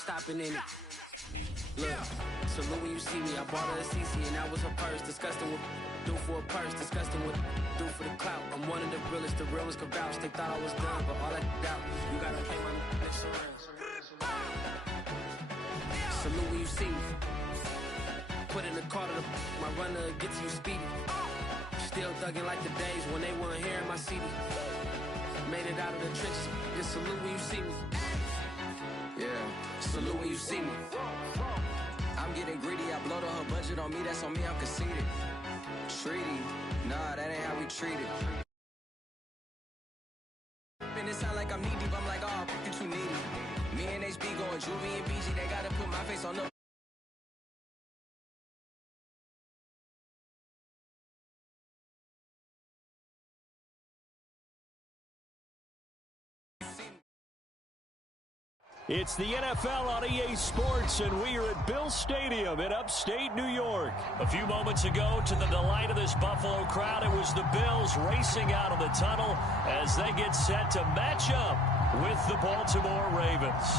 stopping in it. Look, salute when you see me. I bought her a CC and that was her purse. Disgusting what do for a purse. Disgusting what do for the clout. I'm one of the realest. The real ones can vouch. They thought I was done, but all I doubt. You gotta pay my next around. Salute when you see me. Put in the car to my runner gets you speedy. Still thugging like the days when they weren't hearing my CD. Made it out of the trenches. Just salute when you see me. Yeah, salute when you see me. I'm getting greedy, I blowed on her budget on me, that's on me, I'm conceited. Treaty, nah, that ain't how we treat it. And it sound like I'm knee deep, I'm like, oh, you too needy. Me and HB going Juvie and BG, they gotta put my face on the... It's the NFL on EA Sports, and we are at Bill Stadium in upstate New York. A few moments ago, to the delight of this Buffalo crowd, it was the Bills racing out of the tunnel as they get set to match up with the Baltimore Ravens.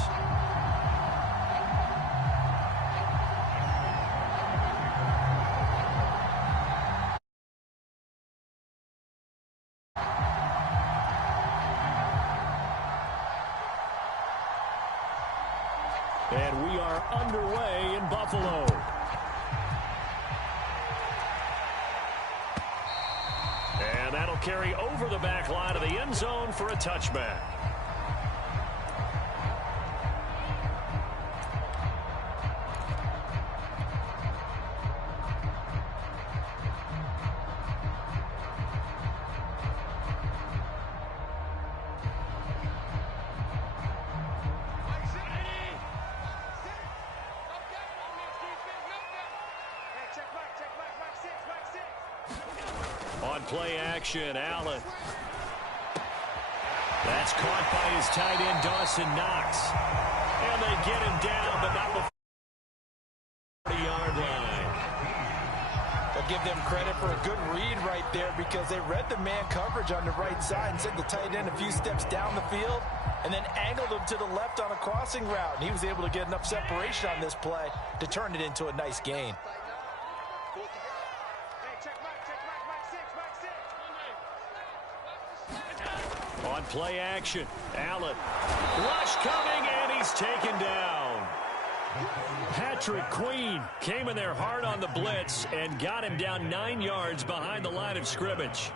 And we are underway in Buffalo. And that'll carry over the back line of the end zone for a touchback. On play action, Allen. That's caught by his tight end, Dawson Knox. And they get him down, but not before the 40-yard line. I'll give them credit for a good read right there because they read the man coverage on the right side and sent the tight end a few steps down the field and then angled him to the left on a crossing route. And he was able to get enough separation on this play to turn it into a nice gain. On play action, Allen. Rush coming, and he's taken down. Patrick Queen came in there hard on the blitz and got him down 9 yards behind the line of scrimmage.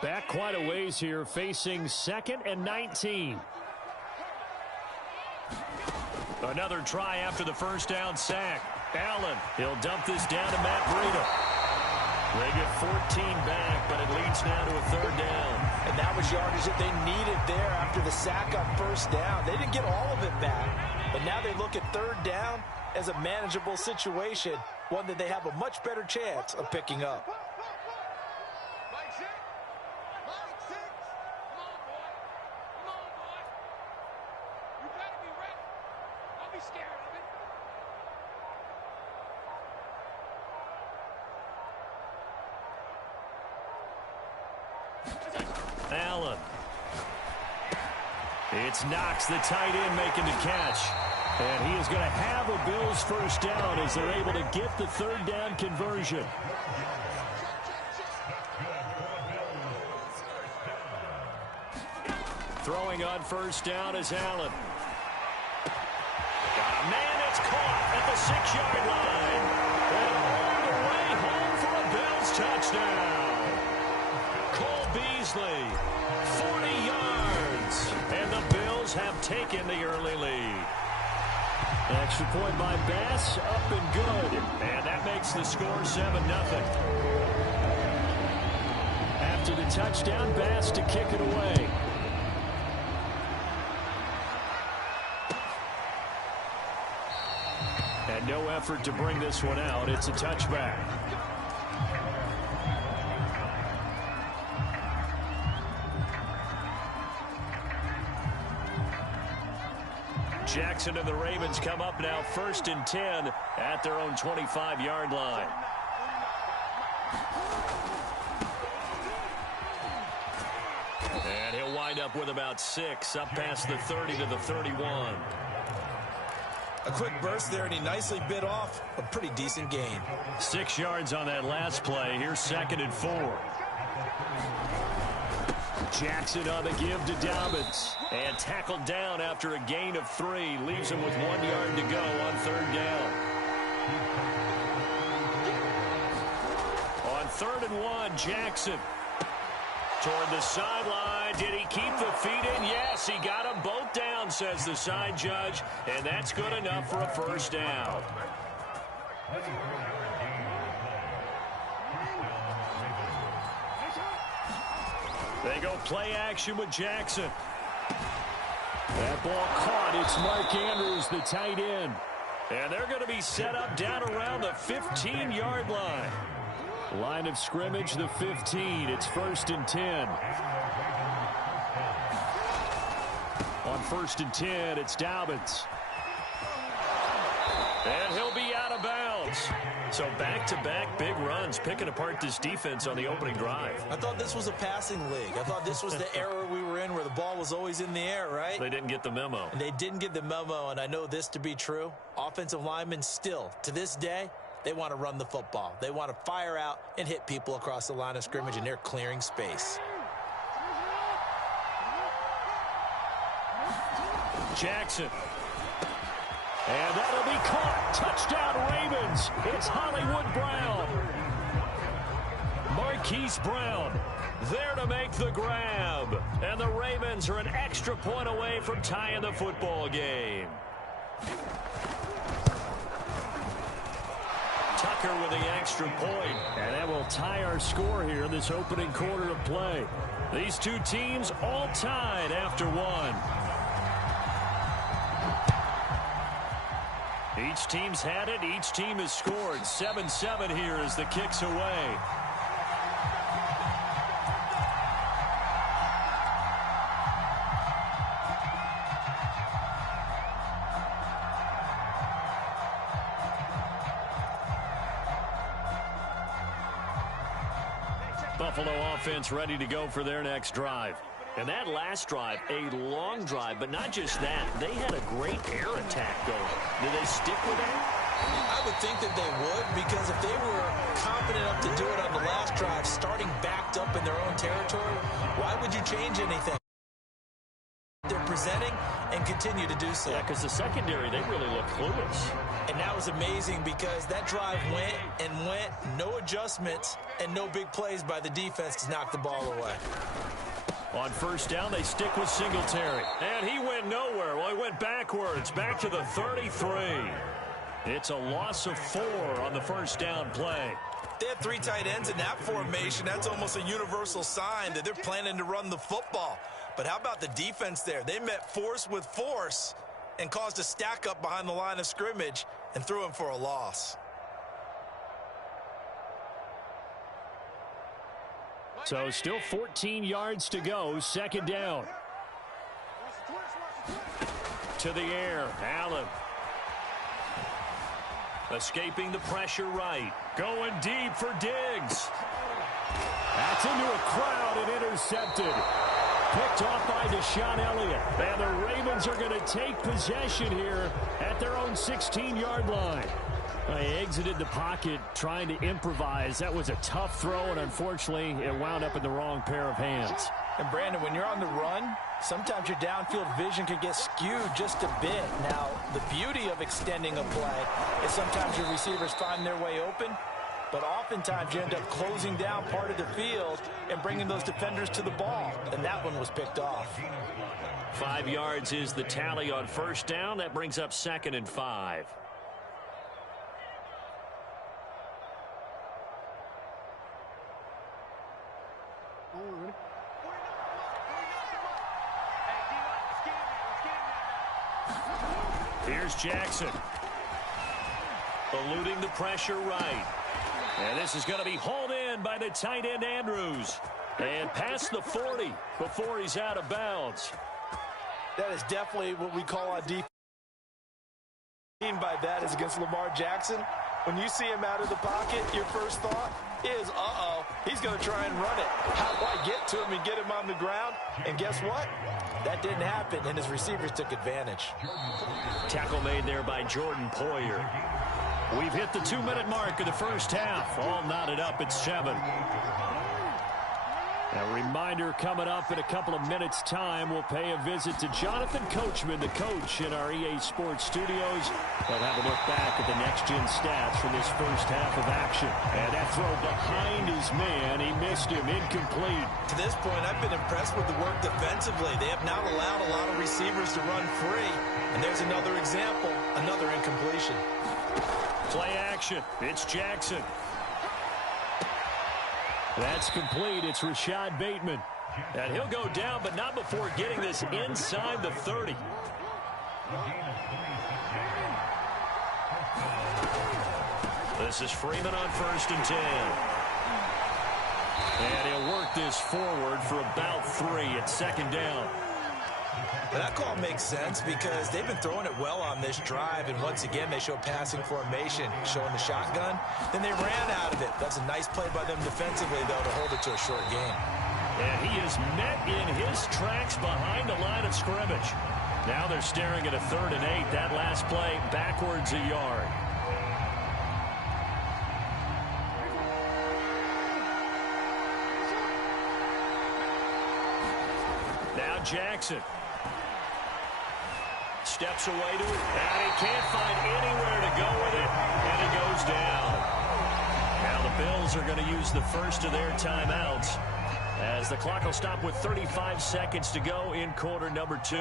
Back quite a ways here, facing 2nd and 19. Another try after the first down sack. Allen, he'll dump this down to Matt Breida. They get 14 back, but it leads now to a 3rd down. And that was yardage that they needed there after the sack on 1st down. They didn't get all of it back, but now they look at 3rd down as a manageable situation, one that they have a much better chance of picking up. Allen. It's Knox, the tight end, making the catch. And he is going to have a Bills 1st down as they're able to get the 3rd down conversion. Throwing on 1st down is Allen. Got a man that's caught at the 6-yard line. And all the way home for a Bills touchdown. Cole Beasley, 40 yards, and the Bills have taken the early lead. Extra point by Bass, up and good, and that makes the score 7-0. After the touchdown, Bass to kick it away. And no effort to bring this one out. It's a touchback. Jackson and the Ravens come up now 1st and 10 at their own 25-yard line. And he'll wind up with about 6, up past the 30 to the 31. A quick burst there, and he nicely bit off a pretty decent gain. 6 yards on that last play. Here's 2nd and 4. Jackson on the give to Dobbins. And tackled down after a gain of 3. Leaves him with 1 yard to go on 3rd down. On 3rd and 1, Jackson. Toward the sideline. Did he keep the feet in? Yes, he got them both down, says the side judge. And that's good enough for a 1st down. They go play action with Jackson. That ball caught. It's Mark Andrews, the tight end. And they're going to be set up down around the 15-yard line. Line of scrimmage, the 15. It's 1st and 10. On 1st and 10, it's Dobbins. And he'll be out of bounds. So back-to-back big runs, picking apart this defense on the opening drive. I thought this was a passing league. I thought this was the era we were in where the ball was always in the air, right? They didn't get the memo. And they didn't get the memo, and I know this to be true. Offensive linemen still, to this day, they want to run the football. They want to fire out and hit people across the line of scrimmage, and they're clearing space. Jackson. And that'll be caught. Touchdown, Ravens. It's Hollywood Brown. Marquise Brown there to make the grab. And the Ravens are an extra point away from tying the football game. Tucker with the extra point. And that will tie our score here in this opening quarter of play. These two teams all tied after 1. Each team's had it. Each team has scored. 7-7 here as the kick's away. Buffalo offense ready to go for their next drive. And that last drive, a long drive, but not just that. They had a great air attack going. Do they stick with that? I would think that they would, because if they were confident enough to do it on the last drive, starting backed up in their own territory, why would you change anything? They're presenting and continue to do so. Yeah, because the secondary, they really look clueless. And that was amazing because that drive went and went, no adjustments, and no big plays by the defense to knock the ball away. On 1st down, they stick with Singletary. And he went nowhere. Well, he went backwards, back to the 33. It's a loss of 4 on the 1st down play. They have 3 tight ends in that formation. That's almost a universal sign that they're planning to run the football. But how about the defense there? They met force with force and caused a stack up behind the line of scrimmage and threw him for a loss. So still 14 yards to go. 2nd down. To the air. Allen. Escaping the pressure right. Going deep for Diggs. That's into a crowd and intercepted. Picked off by Deshaun Elliott. And the Ravens are going to take possession here at their own 16-yard line. They exited the pocket trying to improvise. That was a tough throw, and unfortunately, it wound up in the wrong pair of hands. And, Brandon, when you're on the run, sometimes your downfield vision can get skewed just a bit. Now, the beauty of extending a play is sometimes your receivers find their way open, but oftentimes you end up closing down part of the field and bringing those defenders to the ball, and that one was picked off. 5 yards is the tally on 1st down. That brings up 2nd and 5. Here's Jackson. Eluding the pressure right. And this is going to be hauled in by the tight end Andrews. And past the 40 before he's out of bounds. That is definitely what we call on defense. What I mean by that is against Lamar Jackson. When you see him out of the pocket, your first thought, is, he's going to try and run it. How do I get to him and get him on the ground? And guess what? That didn't happen, and his receivers took advantage. Tackle made there by Jordan Poyer. We've hit the 2-minute mark of the first half. All knotted up at 7. A reminder coming up in a couple of minutes' time. We'll pay a visit to Jonathan Coachman, the coach in our EA Sports studios. They'll have a look back at the next-gen stats from this first half of action. And that throw behind his man, he missed him, incomplete. To this point, I've been impressed with the work defensively. They have not allowed a lot of receivers to run free. And there's another example, another incompletion. Play action. It's Jackson. That's complete. It's Rashad Bateman. And he'll go down, but not before getting this inside the 30. This is Freeman on 1st and 10. And he'll work this forward for about 3 at 2nd down. And that call makes sense because they've been throwing it well on this drive, and once again they show passing formation, showing the shotgun. Then they ran out of it. That's a nice play by them defensively, though, to hold it to a short game. And he is met in his tracks behind the line of scrimmage. Now they're staring at a 3rd and 8. That last play backwards a yard. Now Jackson. Steps away to it, and he can't find anywhere to go with it, and it goes down. Now the Bills are going to use the first of their timeouts as the clock will stop with 35 seconds to go in quarter number 2.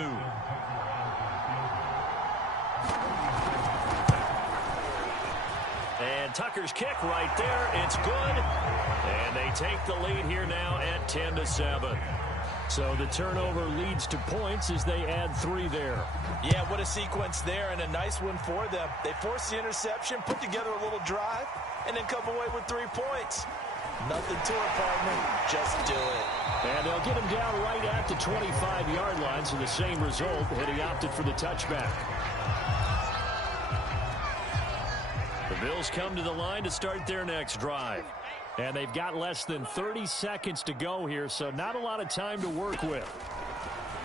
And Tucker's kick right there. It's good, and they take the lead here now at 10-7. So the turnover leads to points as they add 3 there. Yeah, what a sequence there, and a nice one for them. They forced the interception, put together a little drive, and then come away with 3 points. Nothing to it, partner. Just do it. And they'll get him down right at the 25-yard line, so the same result, and he opted for the touchback. The Bills come to the line to start their next drive. And they've got less than 30 seconds to go here, so not a lot of time to work with.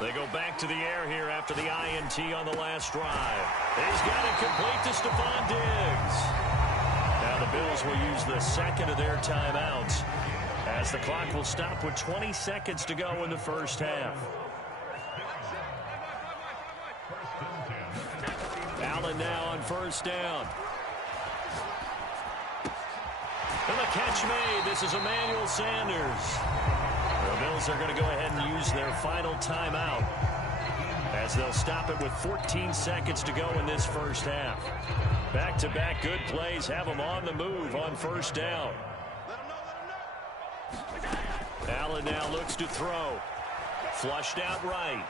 They go back to the air here after the INT on the last drive. He's got it complete to Stephon Diggs. Now the Bills will use the second of their timeouts as the clock will stop with 20 seconds to go in the first half. Allen now on 1st down. And the catch made. This is Emmanuel Sanders. The Bills are going to go ahead and use their final timeout as they'll stop it with 14 seconds to go in this first half. Back-to-back good plays have them on the move on 1st down. Allen now looks to throw. Flushed out right.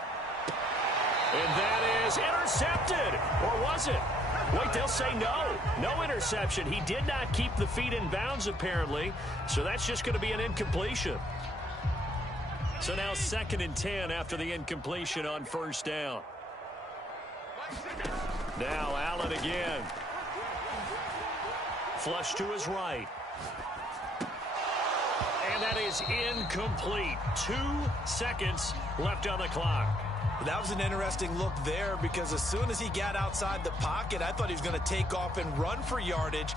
And that is intercepted. Or was it? Wait, they'll say no. No interception. He did not keep the feet in bounds, apparently. So that's just going to be an incompletion. So now 2nd and 10 after the incompletion on 1st down. Now Allen again. Flush to his right. And that is incomplete. 2 seconds left on the clock. That was an interesting look there because as soon as he got outside the pocket, I thought he was going to take off and run for yardage.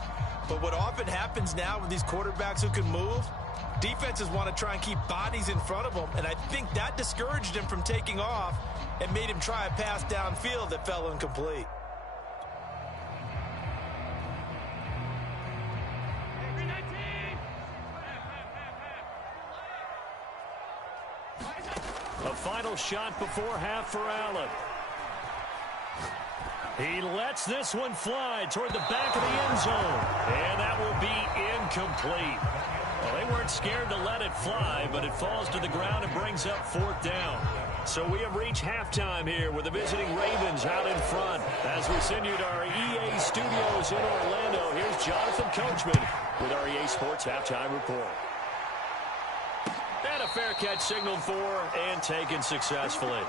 But what often happens now with these quarterbacks who can move, defenses want to try and keep bodies in front of them. And I think that discouraged him from taking off and made him try a pass downfield that fell incomplete. A final shot before half for Allen. He lets this one fly toward the back of the end zone. And that will be incomplete. Well, they weren't scared to let it fly, but it falls to the ground and brings up 4th down. So we have reached halftime here with the visiting Ravens out in front. As we send you to our EA studios in Orlando, here's Jonathan Coachman with our EA Sports Halftime Report. And a fair catch signaled for and taken successfully.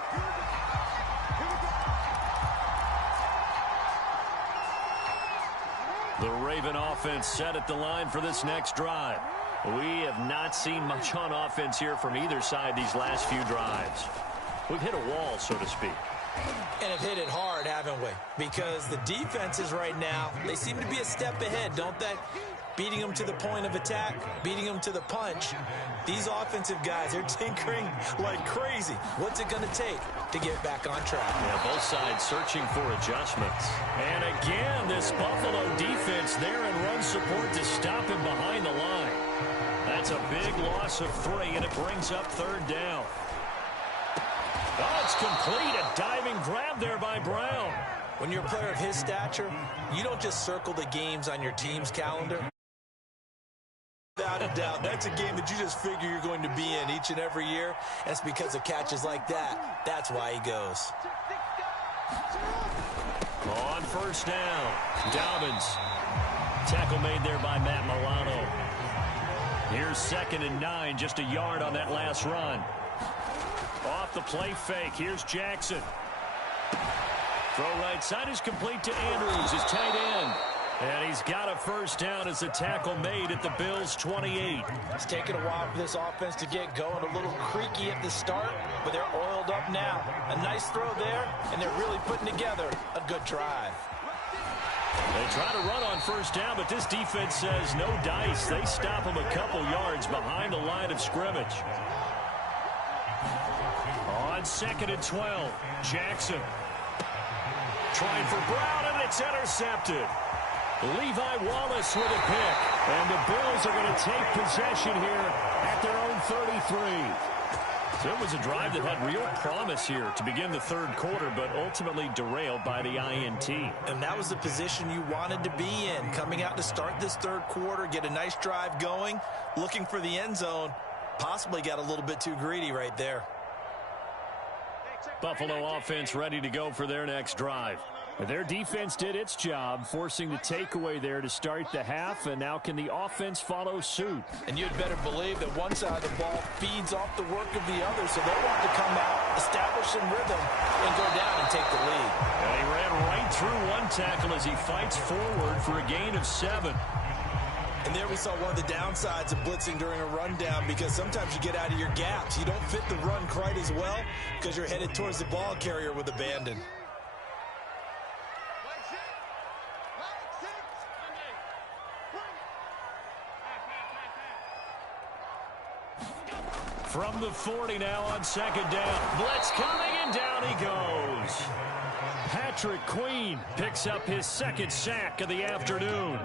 The Raven offense set at the line for this next drive. We have not seen much on offense here from either side these last few drives. We've hit a wall, so to speak. And have hit it hard, haven't we? Because the defenses right now, they seem to be a step ahead, don't they? Beating them to the point of attack, beating them to the punch. These offensive guys, they're tinkering like crazy. What's it going to take to get back on track? Yeah, both sides searching for adjustments. And again, this Buffalo defense there in run support to stop him behind the line. That's a big loss of 3, and it brings up 3rd down. Oh, it's complete. A diving grab there by Brown. When you're a player of his stature, you don't just circle the games on your team's calendar. Without a doubt, that's a game that you just figure you're going to be in each and every year. That's because of catches like that. That's why he goes. On 1st down, Dobbins. Tackle made there by Matt Milano. Here's 2nd and 9, just a yard on that last run. Off the play fake, here's Jackson. Throw right side is complete to Andrews, his tight end. And he's got a 1st down as the tackle made at the Bills' 28. It's taken a while for this offense to get going. A little creaky at the start, but they're oiled up now. A nice throw there, and they're really putting together a good drive. They try to run on 1st down, but this defense says no dice. They stop him a couple yards behind the line of scrimmage. On 2nd and 12, Jackson. Trying for Brown, and it's intercepted. Levi Wallace with a pick. And the Bills are going to take possession here at their own 33. So it was a drive that had real promise here to begin the 3rd quarter, but ultimately derailed by the INT. And that was the position you wanted to be in. Coming out to start this 3rd quarter, get a nice drive going, looking for the end zone. Possibly got a little bit too greedy right there. Buffalo offense ready to go for their next drive. Their defense did its job, forcing the takeaway there to start the half, and now can the offense follow suit? And you'd better believe that one side of the ball feeds off the work of the other, so they want to come out, establish some rhythm, and go down and take the lead. And he ran right through one tackle as he fights forward for a gain of 7. And there we saw one of the downsides of blitzing during a rundown, because sometimes you get out of your gaps. You don't fit the run quite as well because you're headed towards the ball carrier with abandon. From the 40 now on 2nd down. Blitz coming, and down he goes. Patrick Queen picks up his 2nd sack of the afternoon.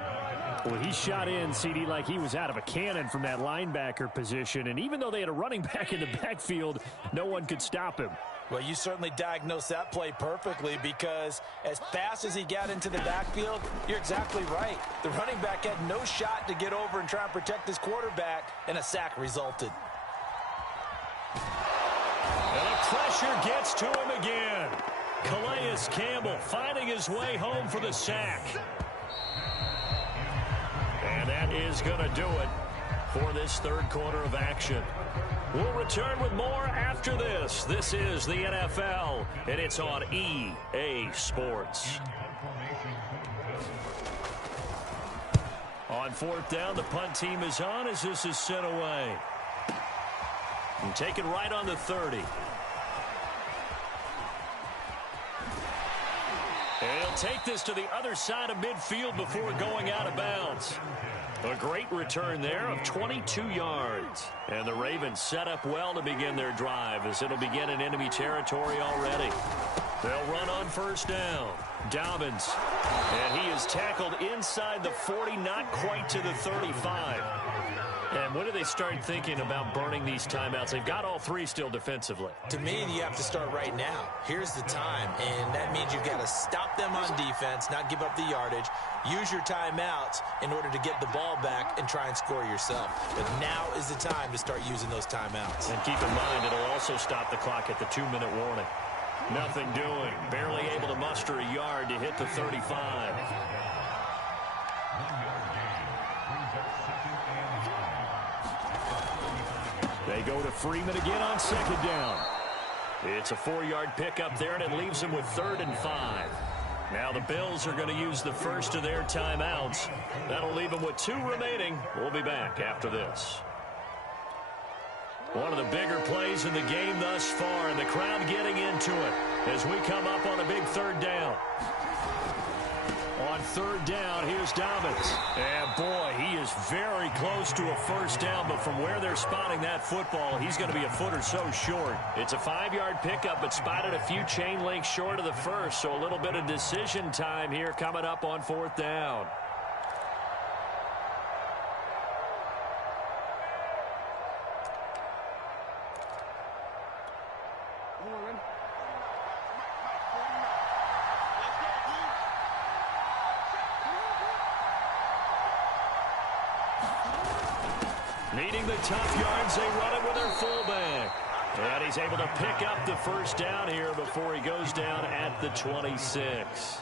Well, he shot in, CD, like he was out of a cannon from that linebacker position. And even though they had a running back in the backfield, no one could stop him. Well, you certainly diagnosed that play perfectly, because as fast as he got into the backfield, you're exactly right. The running back had no shot to get over and try and protect his quarterback, and a sack resulted. And the pressure gets to him again. Calais Campbell finding his way home for the sack. And that is going to do it for this 3rd quarter of action. We'll return with more after this. This is the NFL, and it's on EA Sports. On 4th down, the punt team is on as this is sent away. And taken right on the 30. And he'll take this to the other side of midfield before going out of bounds. A great return there of 22 yards. And the Ravens set up well to begin their drive, as it'll begin in enemy territory already. They'll run on 1st down. Dobbins. And he is tackled inside the 40, not quite to the 35. And when do they start thinking about burning these timeouts? They've got all 3 still defensively. To me, you have to start right now. Here's the time, and that means you've got to stop them on defense, not give up the yardage. Use your timeouts in order to get the ball back and try and score yourself. But now is the time to start using those timeouts. And keep in mind, it'll also stop the clock at the 2-minute warning. Nothing doing. Barely able to muster a yard to hit the 35. They go to Freeman again on 2nd down. It's a 4-yard pickup there, and it leaves him with 3rd and 5. Now the Bills are going to use the first of their timeouts. That'll leave them with 2 remaining. We'll be back after this. One of the bigger plays in the game thus far, and the crowd getting into it as we come up on a big 3rd down. On 3rd down, here's Dobbins. And boy, he is very close to a first down, but from where they're spotting that football, he's going to be a foot or so short. It's a 5-yard pickup, but spotted a few chain links short of the first, so a little bit of decision time here coming up on 4th down. Needing the tough yards, they run it with their fullback. And he's able to pick up the first down here before he goes down at the 26.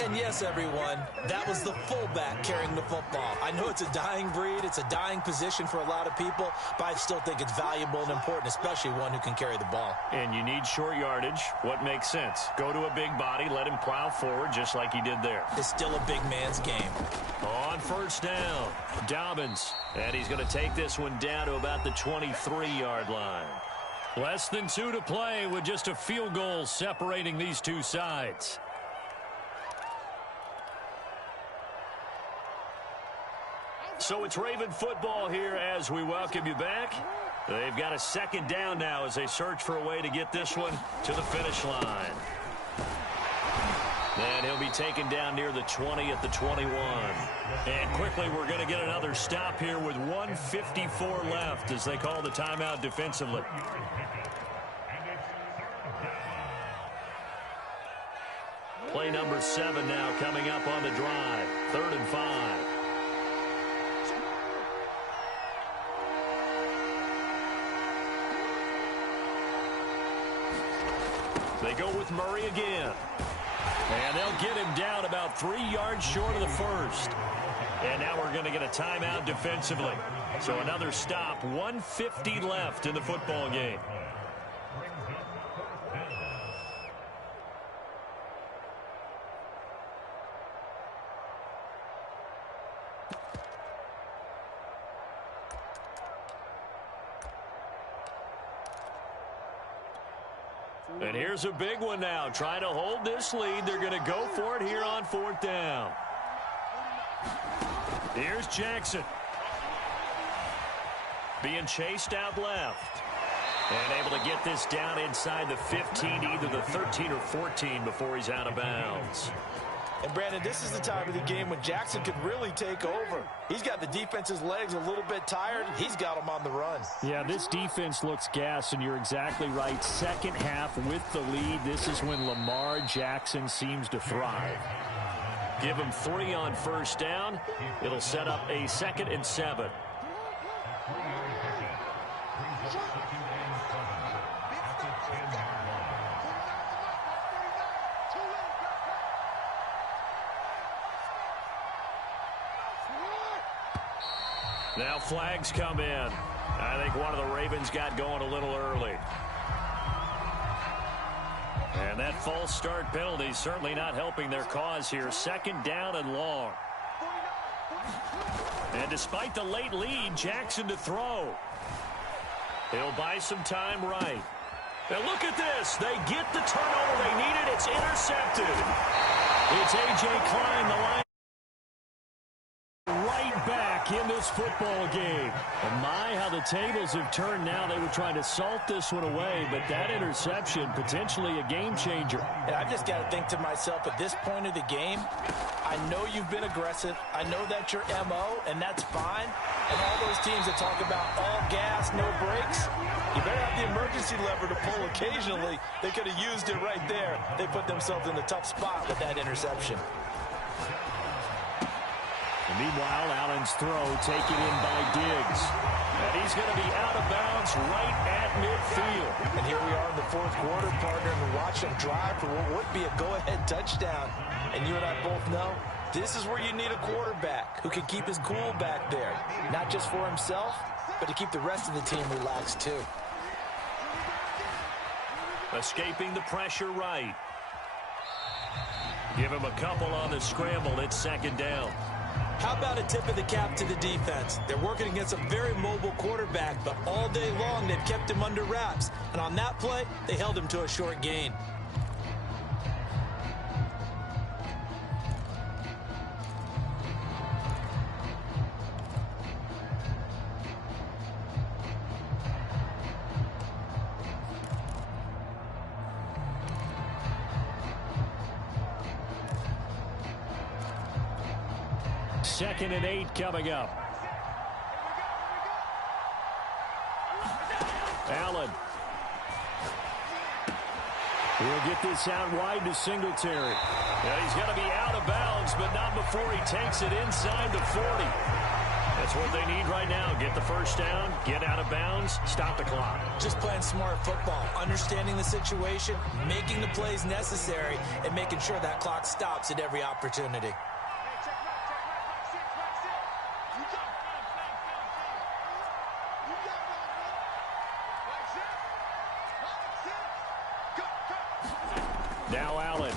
And yes, everyone, that was the fullback carrying the football. I know it's a dying breed, it's a dying position for a lot of people, but I still think it's valuable and important, especially one who can carry the ball. And you need short yardage. What makes sense? Go to a big body, let him plow forward just like he did there. It's still a big man's game. On first down, Dobbins. And he's going to take this one down to about the 23-yard line. Less than 2 to play with just a field goal separating these two sides. So it's Raven football here as we welcome you back. They've got a 2nd down now as they search for a way to get this one to the finish line. And he'll be taken down near the 20 at the 21. And quickly we're going to get another stop here with 1:54 left as they call the timeout defensively. Play number 7 now coming up on the drive. 3rd and 5. They go with Murray again. And they'll get him down about 3 yards short of the first. And now we're going to get a timeout defensively. So another stop, 1:50 left in the football game. And here's a big one now. Trying to hold this lead. They're going to go for it here on 4th down. Here's Jackson. Being chased out left. And able to get this down inside the 15, either the 13 or 14 before he's out of bounds. And, Brandon, this is the time of the game when Jackson could really take over. He's got the defense's legs a little bit tired. He's got them on the run. Yeah, this defense looks gassed, and you're exactly right. 2nd half with the lead. This is when Lamar Jackson seems to thrive. Give him 3 on first down. It'll set up a 2nd and 7. Now flags come in. I think one of the Ravens got going a little early. And that false start penalty certainly not helping their cause here. 2nd down and long. And despite the late lead, Jackson to throw. He'll buy some time right. And look at this. They get the turnover they needed. It's intercepted. It's A.J. Klein, the line. Right back in this football game. And my, how the tables have turned now. They were trying to salt this one away, but that interception, potentially a game changer. And I've just got to think to myself, at this point of the game, I know you've been aggressive. I know that's your MO, and that's fine. And all those teams that talk about all gas, no brakes, you better have the emergency lever to pull occasionally. They could have used it right there. They put themselves in a tough spot with that interception. And meanwhile, Allen's throw taken in by Diggs. And he's going to be out of bounds right at midfield. And here we are in the 4th quarter, partner, and watch them drive for what would be a go-ahead touchdown. And you and I both know this is where you need a quarterback who can keep his cool back there. Not just for himself, but to keep the rest of the team relaxed too. Escaping the pressure right. Give him a couple on the scramble. It's second down. How about a tip of the cap to the defense? They're working against a very mobile quarterback, but all day long they've kept him under wraps. And on that play, they held him to a short gain. Second and 8 coming up. Allen. We'll get this out wide to Singletary. Yeah, he's going to be out of bounds, but not before he takes it inside the 40. That's what they need right now. Get the first down, get out of bounds, stop the clock. Just playing smart football, understanding the situation, making the plays necessary, and making sure that clock stops at every opportunity. Now Allen,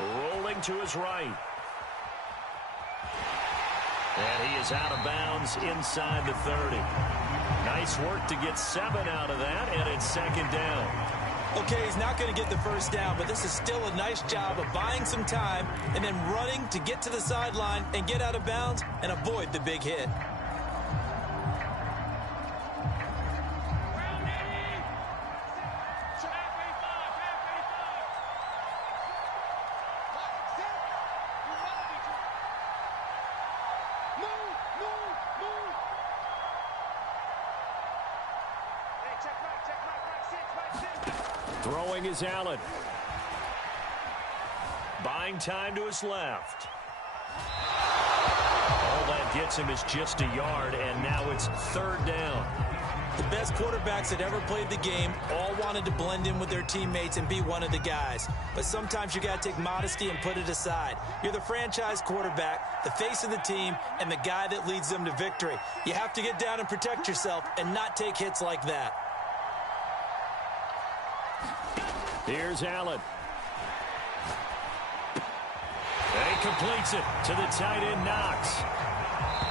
rolling to his right. And he is out of bounds inside the 30. Nice work to get 7 out of that, and it's second down. Okay, he's not going to get the first down, but this is still a nice job of buying some time and then running to get to the sideline and get out of bounds and avoid the big hit. Throwing is Allen. Buying time to his left. All that gets him is just a yard, and now it's third down. The best quarterbacks that ever played the game all wanted to blend in with their teammates and be one of the guys. But sometimes you got to take modesty and put it aside. You're the franchise quarterback, the face of the team, and the guy that leads them to victory. You have to get down and protect yourself and not take hits like that. Here's Allen. And he completes it to the tight end, Knox.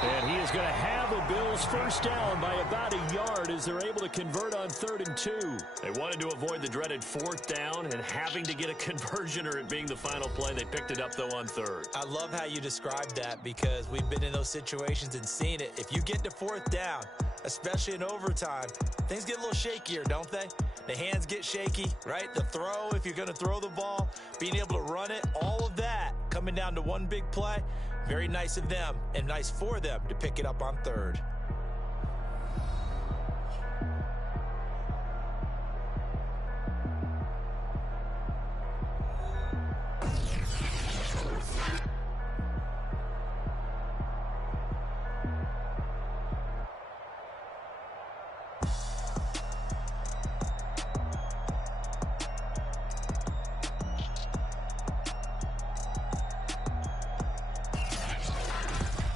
And he is going to have the Bills first down by about a yard as they're able to convert on 3rd and 2. They wanted to avoid the dreaded 4th down and having to get a conversion or it being the final play. They picked it up, though, on 3rd. I love how you described that because we've been in those situations and seen it. If you get to 4th down, especially in overtime, things get a little shakier, don't they? The hands get shaky, right? The throw, if you're going to throw the ball, being able to run it, all of that coming down to one big play. Very nice of them and nice for them to pick it up on 3rd.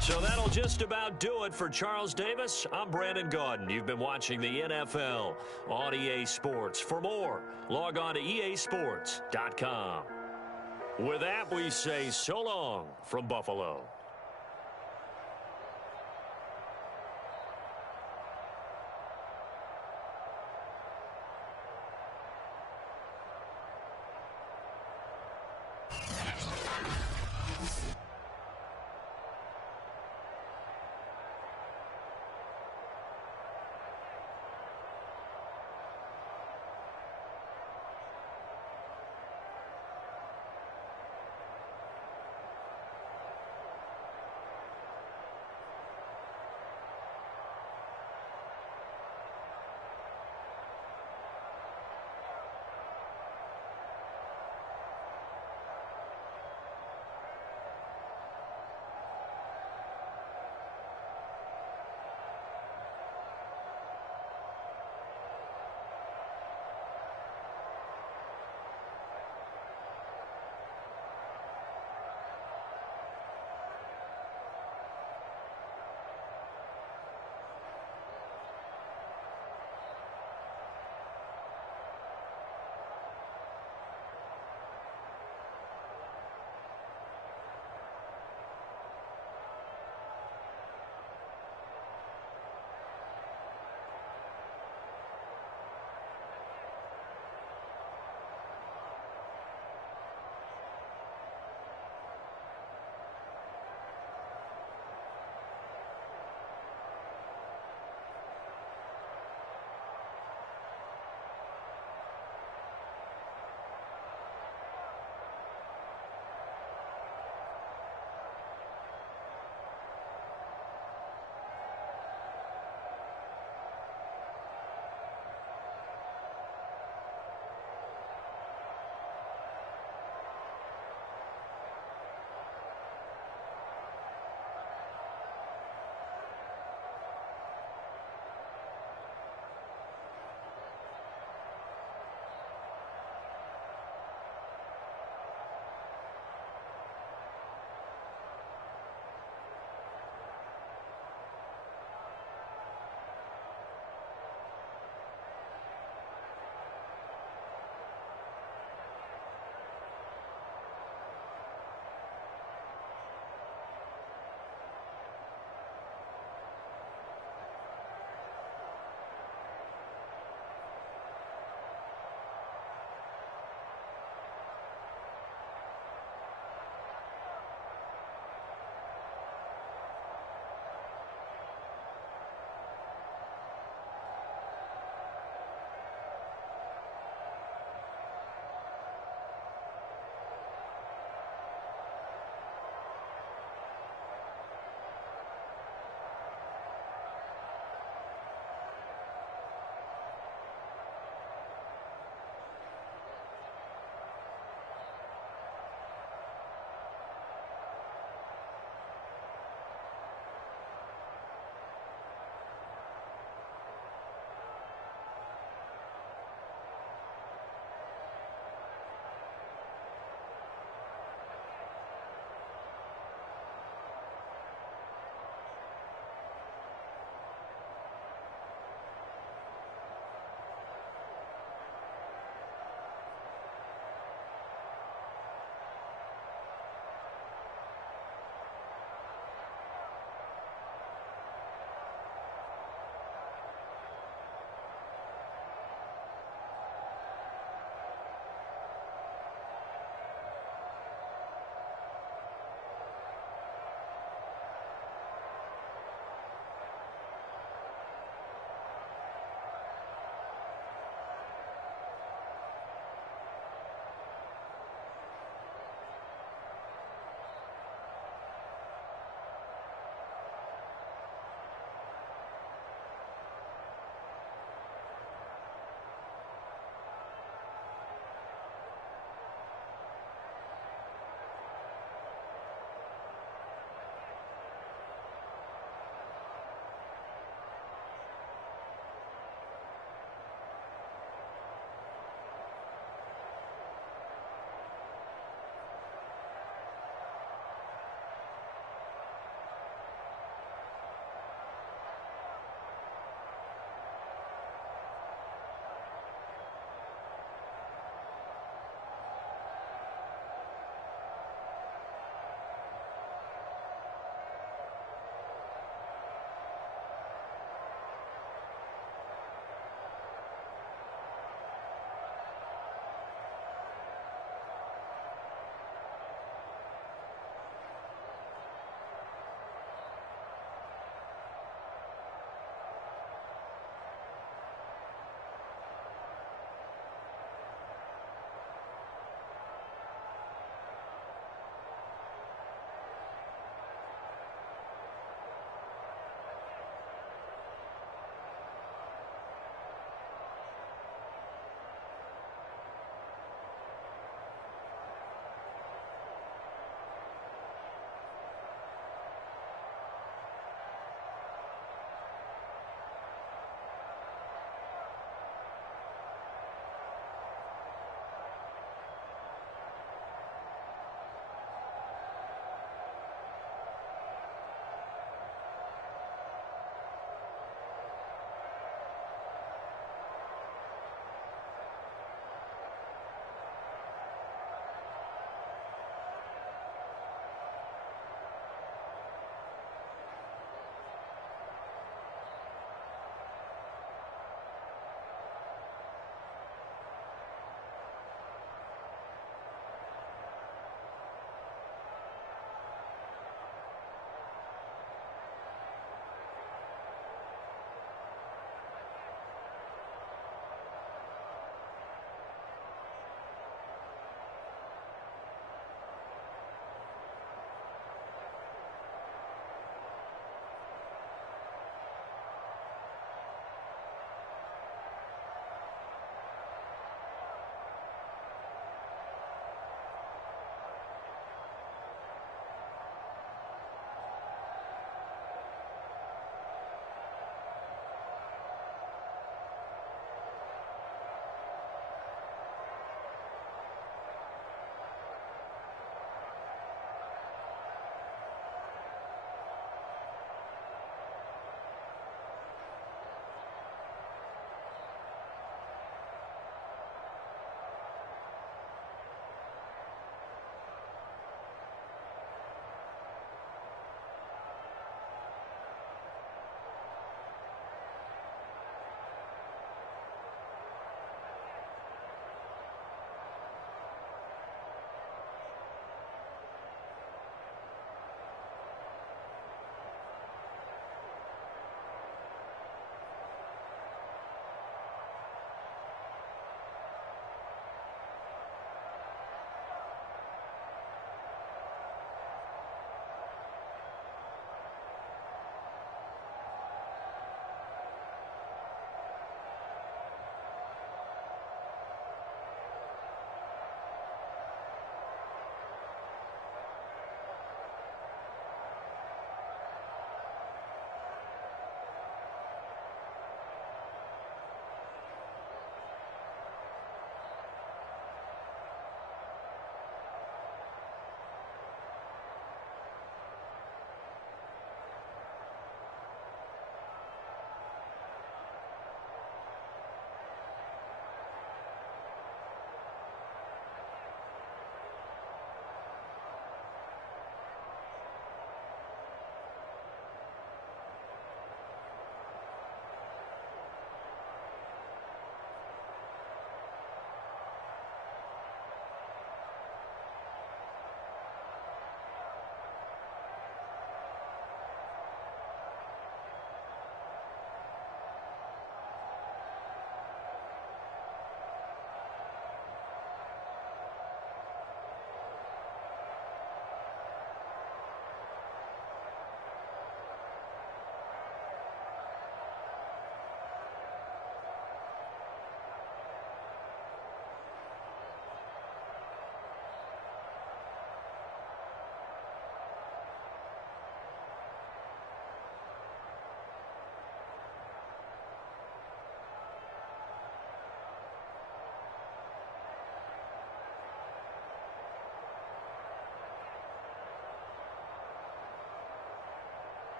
So that'll just about do it for Charles Davis. I'm Brandon Gaudin. You've been watching the NFL on EA Sports. For more, log on to easports.com. With that, we say so long from Buffalo.